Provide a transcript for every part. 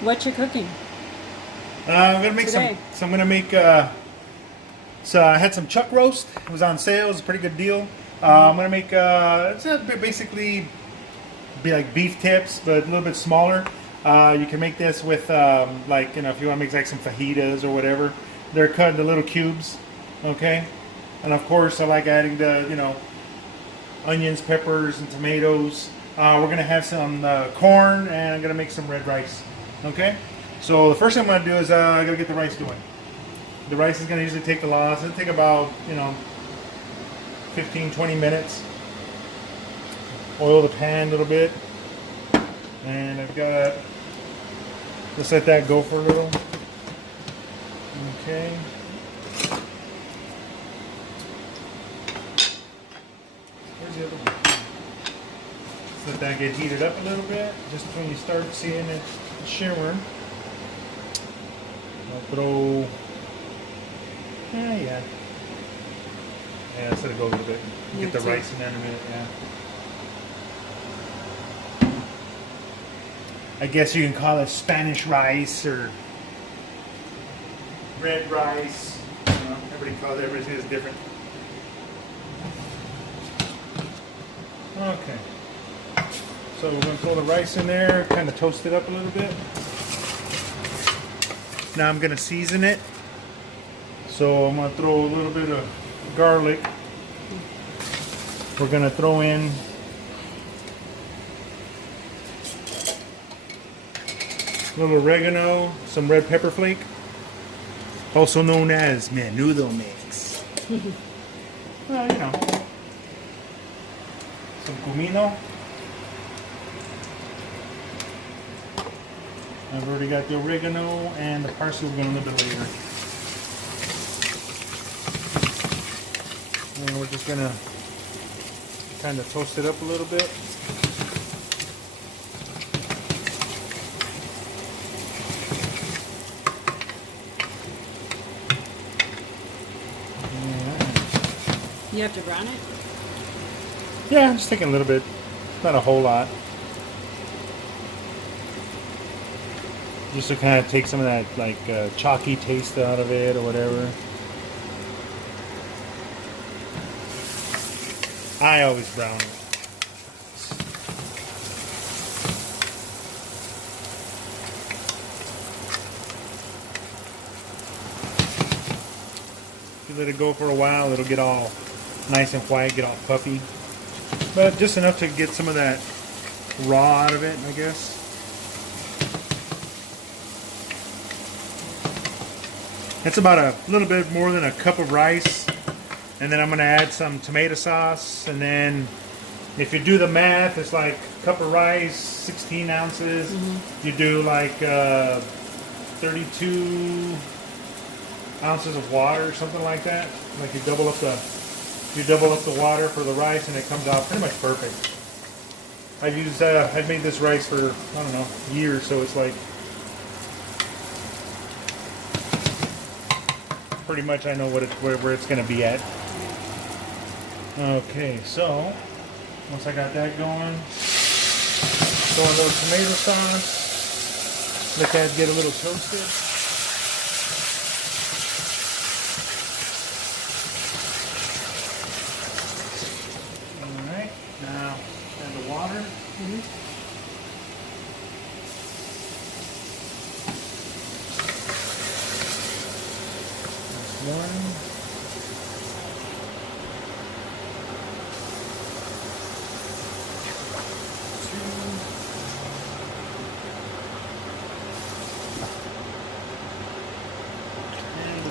What you cooking I'm gonna make today? So I'm gonna make. So I had some chuck roast. It was on sale. It was a pretty good deal. I'm gonna make. Basically be like beef tips, but a little bit smaller. You can make this with like if you want to make like some fajitas or whatever. They're cut into little cubes. Okay. And of course, I like adding the onions, peppers, and tomatoes. We're gonna have some corn, and I'm gonna make some red rice. Okay. So the first thing I'm gonna do is I gotta get the rice going. The rice is gonna usually take a lot. It'll take about 15, 20 minutes. Oil the pan a little bit, and I've got. Just let that go for a little. Okay. Where's the other one? Just let that get heated up a little bit. Just when you start seeing it shimmering. I'll throw. Yeah. Let's let it go a little bit. Get the rice in there in a minute. Yeah. I guess you can call it Spanish rice or red rice. Everybody calls it. Everybody says it's different. Okay. So we're going to throw the rice in there, kind of toast it up a little bit. Now I'm going to season it. So I'm going to throw a little bit of garlic. We're going to throw in a little oregano, some red pepper flake, also known as menudo mix. Well, some comino. I've already got the oregano, and the parsley will go in a little bit later. And we're just gonna kind of toast it up a little bit. You have to brown it? Yeah, just taking a little bit, not a whole lot. Just to kind of take some of that chalky taste out of it or whatever. I always brown it. If you let it go for a while, it'll get all nice and white, get all puffy. But just enough to get some of that raw out of it, I guess. It's about a little bit more than a cup of rice. And then I'm going to add some tomato sauce. And then if you do the math, it's like a cup of rice, 16 ounces. Mm-hmm. You do like 32 ounces of water or something like that. Like you double up the water for the rice, and it comes out pretty much perfect. I've made this rice for, I don't know, years, so it's like pretty much I know where it's going to be at. Okay, so once I got that going, throw a little tomato sauce, let that get a little toasted. Alright, now add the water. Mm-hmm. One.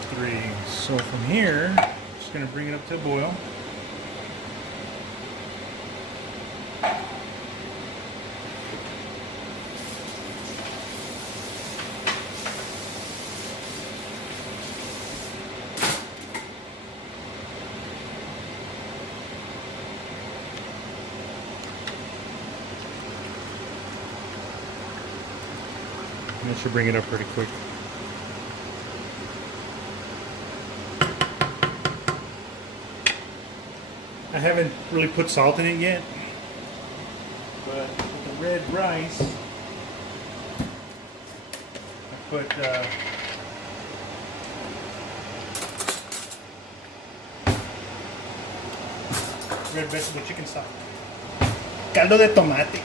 Three. So from here, just going to bring it up to a boil. And it should bring it up pretty quick. I haven't really put salt in it yet, but with the red rice, put red vegetable chicken stock. Caldo de tomate.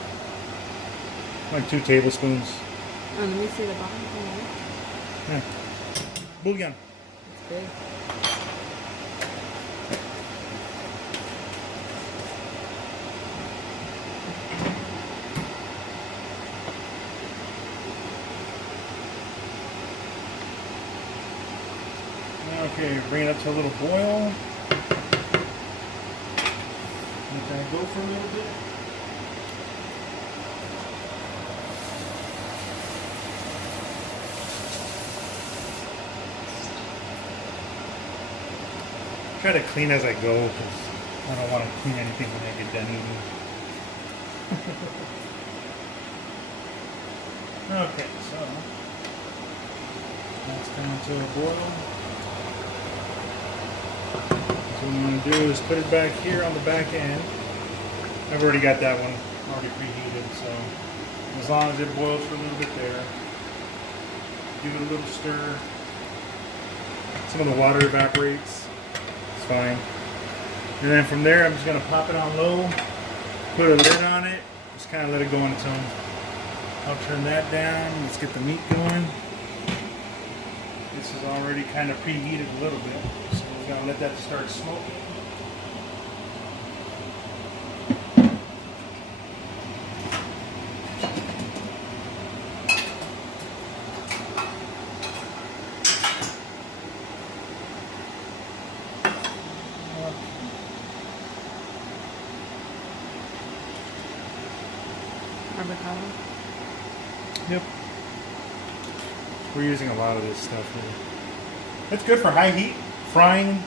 Like 2 tablespoons. Oh, let me see the bottom. Yeah. Bouillon. It's big. Okay, bring it up to a little boil. Let that go for a little bit. Try to clean as I go because I don't want to clean anything when I get done eating. Okay, so that's coming to a boil. So what I'm going to do is put it back here on the back end. I've already got that one already preheated, so as long as it boils for a little bit there, give it a little stir. Some of the water evaporates. It's fine. And then from there, I'm just going to pop it on low, put a lid on it, just kind of let it go on its own. I'll turn that down. Let's get the meat going. This is already kind of preheated a little bit, so we're going to let that start smoking. Avocado. Yep. We're using a lot of this stuff here. It's good for high heat, frying,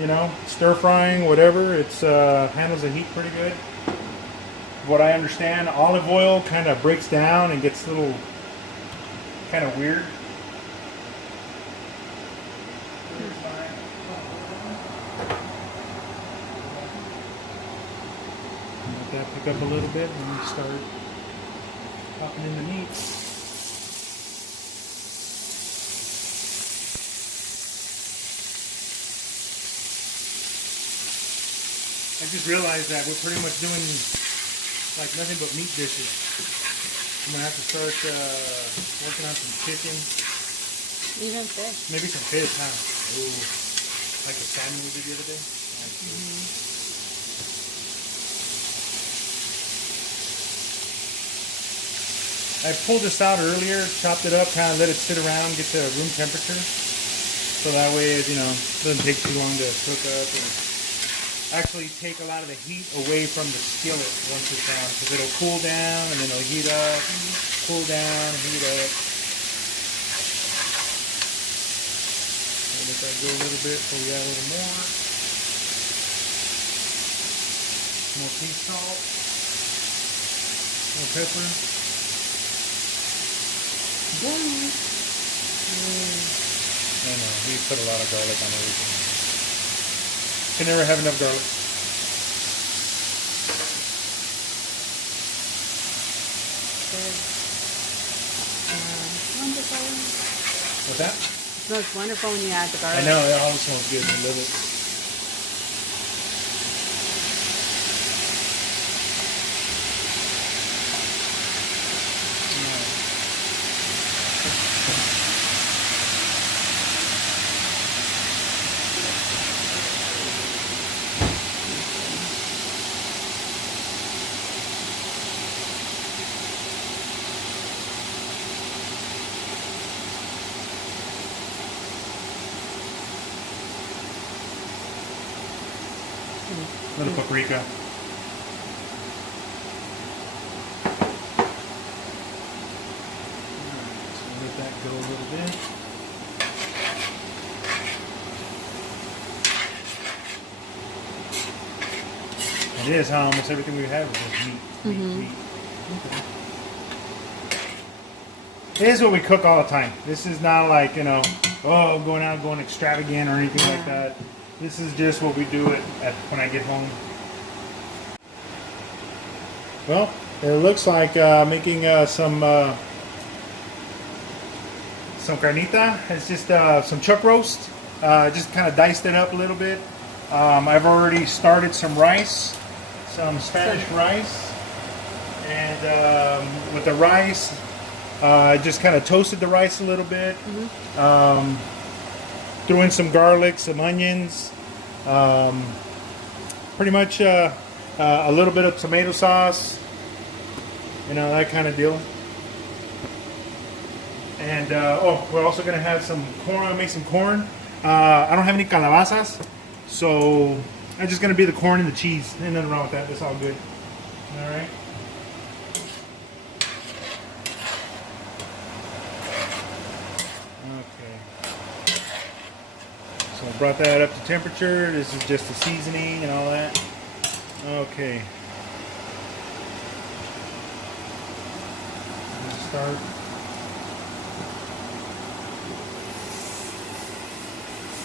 you know, stir frying, whatever. It's handles the heat pretty good. What I understand, olive oil kind of breaks down and gets a little kind of weird. Let that pick up a little bit and we start popping in the meat. I just realized that we're pretty much doing like nothing but meat dishes. I'm gonna have to start working on some chicken. Even fish. Maybe some fish, huh? Ooh, like the salmon we did the other day. I pulled this out earlier, chopped it up, kind of let it sit around, get to room temperature. So that way, you know, it doesn't take too long to cook up and actually take a lot of the heat away from the skillet once it's down, because it'll cool down and then it'll heat up, cool down, heat up. And let that go a little bit so we add a little more. More pea salt, more pepper. I know, we put a lot of garlic on everything. Can never have enough garlic. Wonderful. What's that? It smells wonderful when you add the garlic. I know, it always smells good. I love it. A little paprika. So let that go a little bit. It is how almost everything we have is just meat. Okay. It is what we cook all the time. This is not like, you know, oh, going extravagant or anything like that. This is just what we do when I get home. Well, it looks like making some some carnita. It's just some chuck roast. Just kind of diced it up a little bit. I've already started some rice, some Spanish rice, and with the rice, I just kind of toasted the rice a little bit. Threw in some garlic, some onions, pretty much a little bit of tomato sauce, you know, that kind of deal. And oh, we're also gonna have some corn. I make some corn. I don't have any calabazas, so I'm just gonna be the corn and the cheese. Ain't nothing wrong with that. That's all good. All right. Okay. So I brought that up to temperature. This is just the seasoning and all that. Okay. Let's start.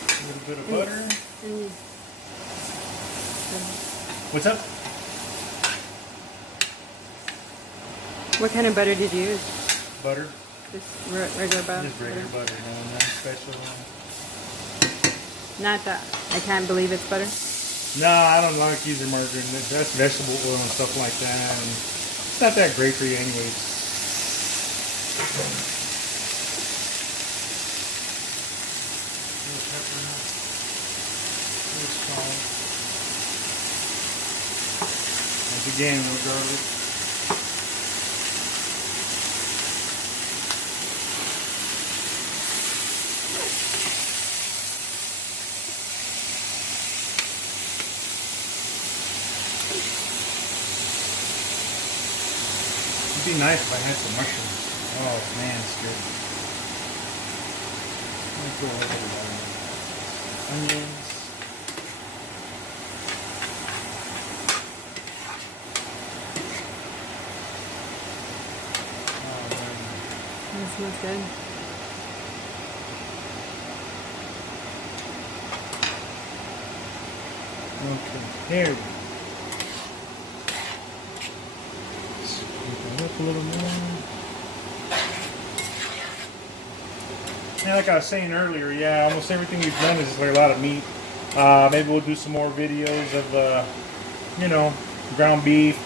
A little bit of butter. What's up? What kind of butter did you use? Butter. Just regular butter? Just regular butter, no, nothing special. Not that. I can't believe it's butter. No, I don't like using margarine. That's vegetable oil and stuff like that. And it's not that great for you anyways. Once again, no garlic. It'd be nice if I had some mushrooms. Oh man, it's good. Let's go over the onions. That smells good. Okay, here we go. Up a little more. Yeah, like I was saying earlier, yeah, almost everything we've done is like a lot of meat. Maybe we'll do some more videos of, you know, ground beef,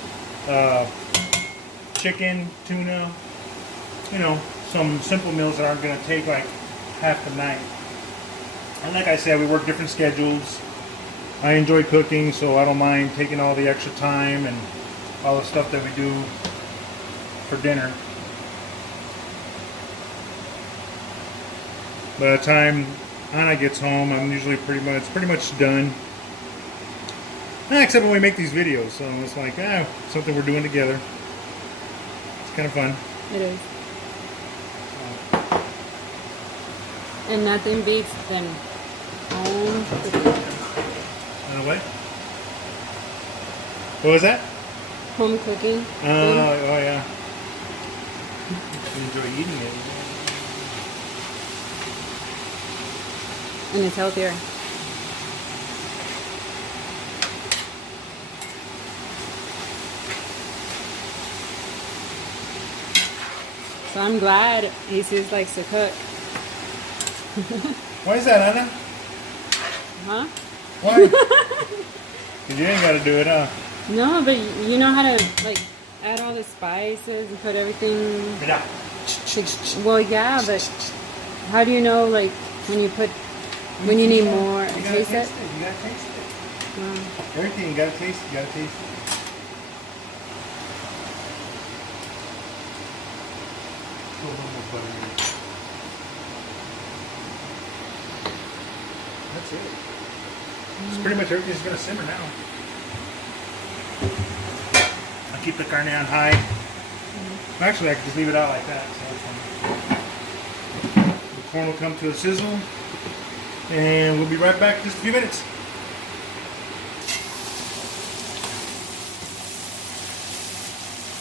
chicken, tuna, you know, some simple meals that aren't going to take like half the night. And like I said, we work different schedules. I enjoy cooking, so I don't mind taking all the extra time and all the stuff that we do for dinner. By the time Anna gets home, I'm usually pretty much done. Except when we make these videos, so it's like something we're doing together. It's kind of fun. It is. And nothing beats than home cooking. What? What was that? Home cooking. Oh yeah. Enjoy eating it. And it's healthier. So I'm glad Jesus likes to cook. Why is that, Anna? Huh? Why? 'Cause you ain't got to do it, huh? No, but you know how to like add all the spices and put everything. Yeah. Well, yeah, but how do you know like when you need more? You gotta Taste it. You gotta taste it. Wow. Everything you gotta taste. You gotta taste it. Put a little more butter in it. That's it. It's pretty much everything's gonna simmer now. I'll keep the carne on high. Actually, I can just leave it out like that. So the corn will come to a sizzle, and we'll be right back in just a few minutes.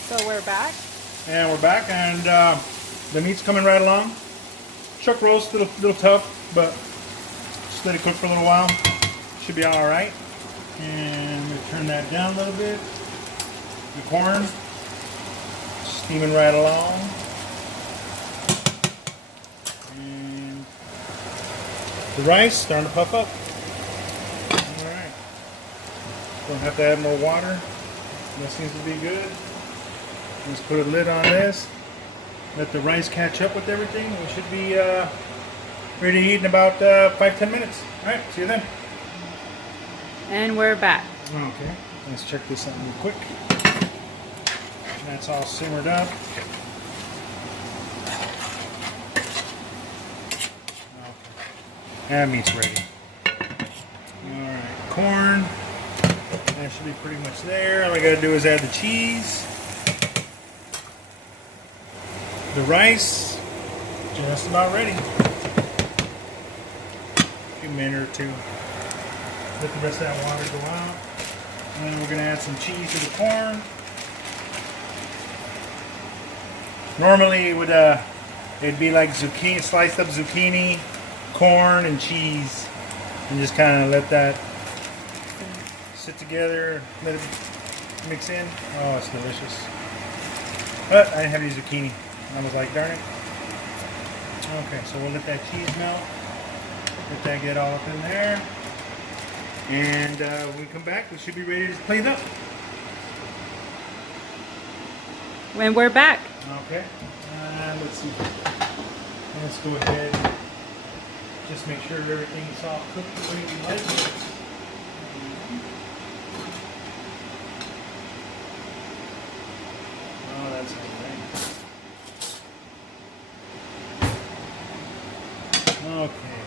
So we're back. And we're back, and the meat's coming right along. Chuck roast, little tough, but just let it cook for a little while. Should be all right. And I'm gonna turn that down a little bit. The corn steaming right along. The rice starting to puff up. All right. Don't have to add more water. That seems to be good. Let's put a lid on this. Let the rice catch up with everything. We should be ready to eat in about 5-10 minutes. All right, see you then. And we're back. Okay, let's check this out real quick. That's all simmered up. Okay, that meat's ready. All right, corn. That should be pretty much there. All I gotta do is add the cheese. The rice, just about ready. A minute or two. Let the rest of that water go out. And then we're gonna add some cheese to the corn. Normally it would it'd be like zucchini, sliced up zucchini, corn, and cheese, and just kind of let that sit together, let it mix in. Oh, it's delicious. But I didn't have any zucchini. I was like, darn it. Okay, so we'll let that cheese melt. Let that get all up in there. And when we come back, we should be ready to plate up. And we're back. Okay. Let's see. Let's go ahead and just make sure everything's all cooked the way we like it. Oh, that's all right. Okay.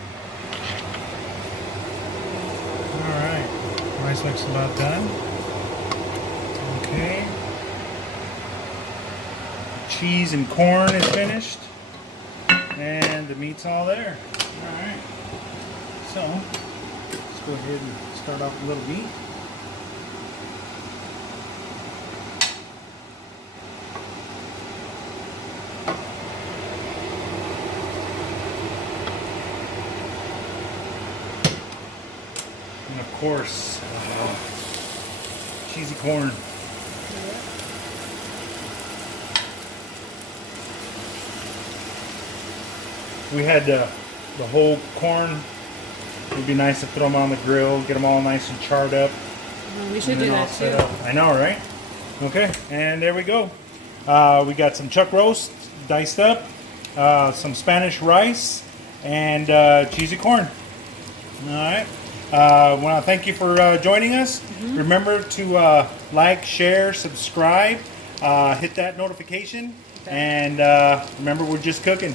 Alright. Rice looks about done. Okay. Cheese and corn is finished. And the meat's all there. Alright. So, let's go ahead and start off with a little meat. And of course, cheesy corn. We had the whole corn. It'd be nice to throw them on the grill, get them all nice and charred up. We should do that too. I know, right? Okay, and there we go. We got some chuck roast diced up, some Spanish rice, and cheesy corn. All right. I want to thank you for joining us. Remember to like, share, subscribe, hit that notification, and remember, we're just cooking.